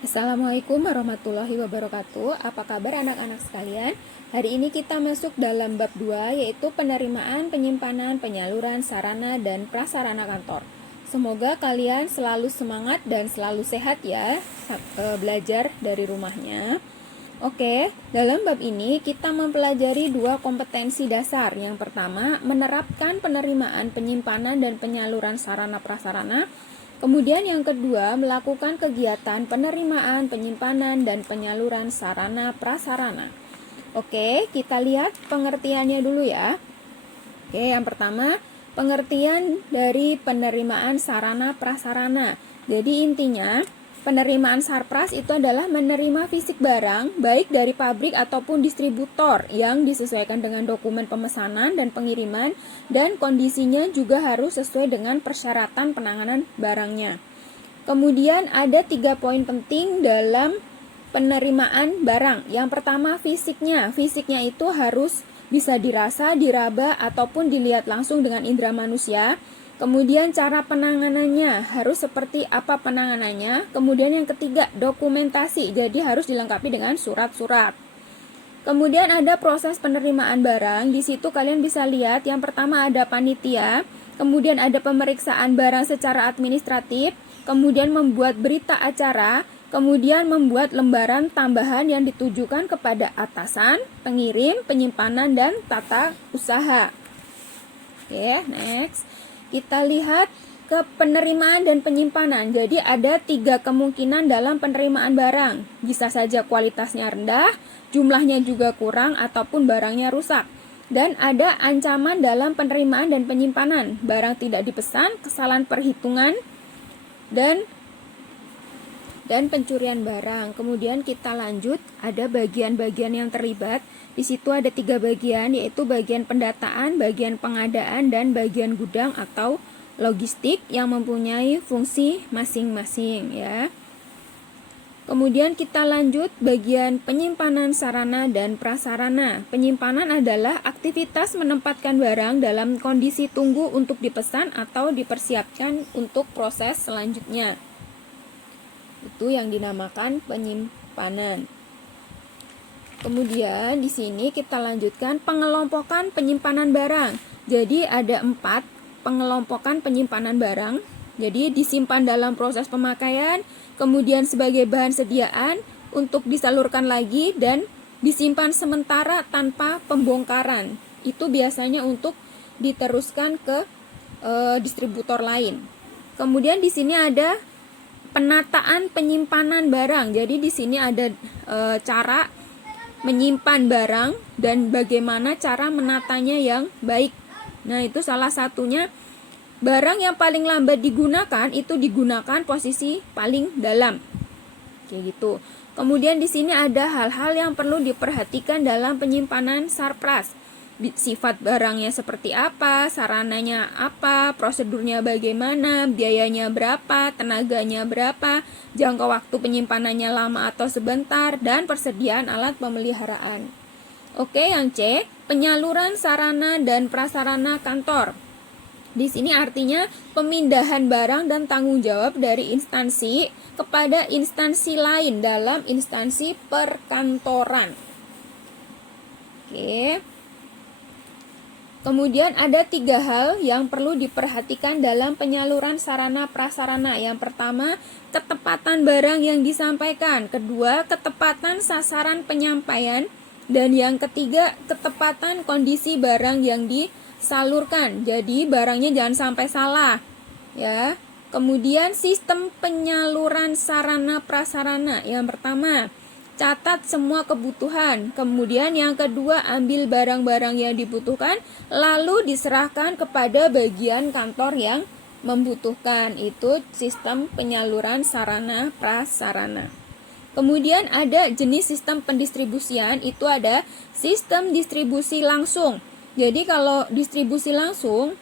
Assalamualaikum warahmatullahi wabarakatuh. Apa kabar anak-anak sekalian? Hari ini kita masuk dalam bab 2, yaitu penerimaan, penyimpanan, penyaluran sarana dan prasarana kantor. Semoga kalian selalu semangat dan selalu sehat ya belajar dari rumahnya. Oke, dalam bab ini kita mempelajari dua kompetensi dasar. Yang pertama, menerapkan penerimaan, penyimpanan, dan penyaluran sarana prasarana. Kemudian yang kedua, melakukan kegiatan penerimaan, penyimpanan, dan penyaluran sarana prasarana. Oke, kita lihat pengertiannya dulu ya. Oke, yang pertama, pengertian dari penerimaan sarana prasarana. Jadi intinya, penerimaan sarpras itu adalah menerima fisik barang, baik dari pabrik ataupun distributor yang disesuaikan dengan dokumen pemesanan dan pengiriman, dan kondisinya juga harus sesuai dengan persyaratan penanganan barangnya. Kemudian ada 3 poin penting dalam penerimaan barang. Yang pertama, fisiknya. Fisiknya itu harus bisa dirasa, diraba, ataupun dilihat langsung dengan indera manusia. Kemudian cara penanganannya, harus seperti apa penanganannya. Kemudian yang ketiga, dokumentasi. Jadi harus dilengkapi dengan surat-surat. Kemudian ada proses penerimaan barang. Di situ kalian bisa lihat, yang pertama ada panitia, kemudian ada pemeriksaan barang secara administratif, kemudian membuat berita acara, kemudian membuat lembaran tambahan yang ditujukan kepada atasan, pengirim, penyimpanan, dan tata usaha. Oke, next. Kita lihat ke penerimaan dan penyimpanan. Jadi ada 3 kemungkinan dalam penerimaan barang. Bisa saja kualitasnya rendah, jumlahnya juga kurang, ataupun barangnya rusak. Dan ada ancaman dalam penerimaan dan penyimpanan. Barang tidak dipesan, kesalahan perhitungan, dan pencurian barang. Kemudian kita lanjut, ada bagian-bagian yang terlibat. Di situ ada 3 bagian, yaitu bagian pendataan, bagian pengadaan, dan bagian gudang atau logistik yang mempunyai fungsi masing-masing ya. Kemudian kita lanjut bagian penyimpanan sarana dan prasarana. Penyimpanan adalah aktivitas menempatkan barang dalam kondisi tunggu untuk dipesan atau dipersiapkan untuk proses selanjutnya. Itu yang dinamakan penyimpanan. Kemudian di sini kita lanjutkan pengelompokan penyimpanan barang. Jadi ada 4 pengelompokan penyimpanan barang. Jadi disimpan dalam proses pemakaian, kemudian sebagai bahan sediaan untuk disalurkan lagi, dan disimpan sementara tanpa pembongkaran. Itu biasanya untuk diteruskan ke distributor lain. Kemudian di sini ada penataan penyimpanan barang. Jadi di sini ada cara menyimpan barang dan bagaimana cara menatanya yang baik. Nah, itu salah satunya, barang yang paling lambat digunakan itu digunakan posisi paling dalam. Kayak gitu. Kemudian di sini ada hal-hal yang perlu diperhatikan dalam penyimpanan sarpras. Sifat barangnya seperti apa, sarananya apa, prosedurnya bagaimana, biayanya berapa, tenaganya berapa, jangka waktu penyimpanannya lama atau sebentar, dan persediaan alat pemeliharaan. Oke, yang C, penyaluran sarana dan prasarana kantor. Di sini artinya pemindahan barang dan tanggung jawab dari instansi kepada instansi lain dalam instansi perkantoran. Oke. Kemudian ada 3 hal yang perlu diperhatikan dalam penyaluran sarana prasarana. Yang pertama, ketepatan barang yang disampaikan. Kedua, ketepatan sasaran penyampaian. Dan yang ketiga, ketepatan kondisi barang yang disalurkan. Jadi barangnya jangan sampai salah ya. Kemudian sistem penyaluran sarana prasarana. Yang pertama, catat semua kebutuhan. Kemudian yang kedua, ambil barang-barang yang dibutuhkan, lalu diserahkan kepada bagian kantor yang membutuhkan. Itu sistem penyaluran sarana prasarana. Kemudian ada jenis sistem pendistribusian, itu ada sistem distribusi langsung. Jadi kalau distribusi langsung,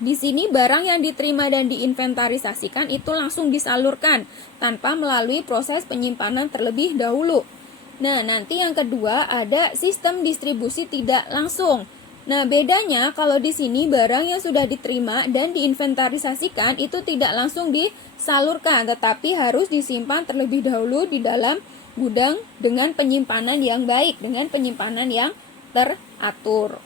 di sini barang yang diterima dan diinventarisasikan itu langsung disalurkan tanpa melalui proses penyimpanan terlebih dahulu. Nah, nanti yang kedua ada sistem distribusi tidak langsung. Nah, bedanya kalau di sini barang yang sudah diterima dan diinventarisasikan itu tidak langsung disalurkan, tetapi harus disimpan terlebih dahulu di dalam gudang dengan penyimpanan yang baik, dengan penyimpanan yang teratur.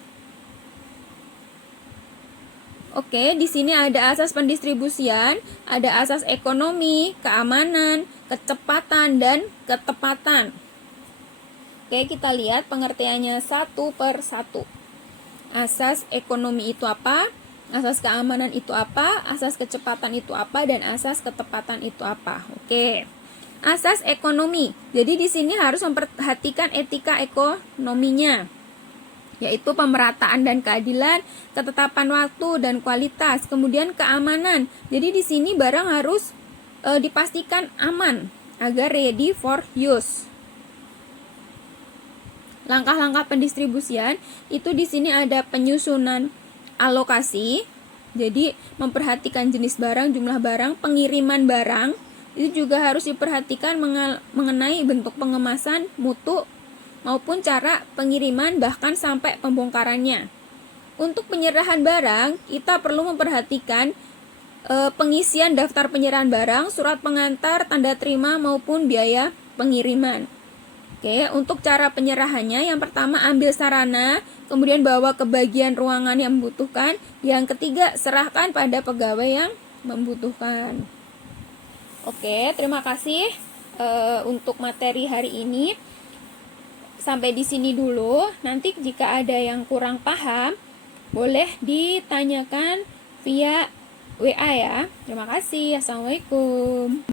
Oke, di sini ada asas pendistribusian, ada asas ekonomi, keamanan, kecepatan, dan ketepatan. Oke, kita lihat pengertiannya satu per satu. Asas ekonomi itu apa? Asas keamanan itu apa? Asas kecepatan itu apa? Dan asas ketepatan itu apa? Oke. Asas ekonomi. Jadi di sini harus memperhatikan etika ekonominya, yaitu pemerataan dan keadilan, ketetapan waktu dan kualitas. Kemudian keamanan. Jadi di sini barang harus dipastikan aman agar ready for use. Langkah-langkah pendistribusian itu di sini ada penyusunan alokasi. Jadi memperhatikan jenis barang, jumlah barang, pengiriman barang. Itu juga harus diperhatikan mengenai bentuk pengemasan, mutu, maupun cara pengiriman bahkan sampai pembongkarannya. Untuk penyerahan barang, kita perlu memperhatikan pengisian daftar penyerahan barang, surat pengantar, tanda terima maupun biaya pengiriman. Oke, untuk cara penyerahannya, yang pertama ambil sarana, kemudian bawa ke bagian ruangan yang membutuhkan. Yang ketiga, serahkan pada pegawai yang membutuhkan. Oke, terima kasih untuk materi hari ini. Sampai di sini dulu. Nanti jika ada yang kurang paham, boleh ditanyakan via WA ya. Terima kasih. Assalamualaikum.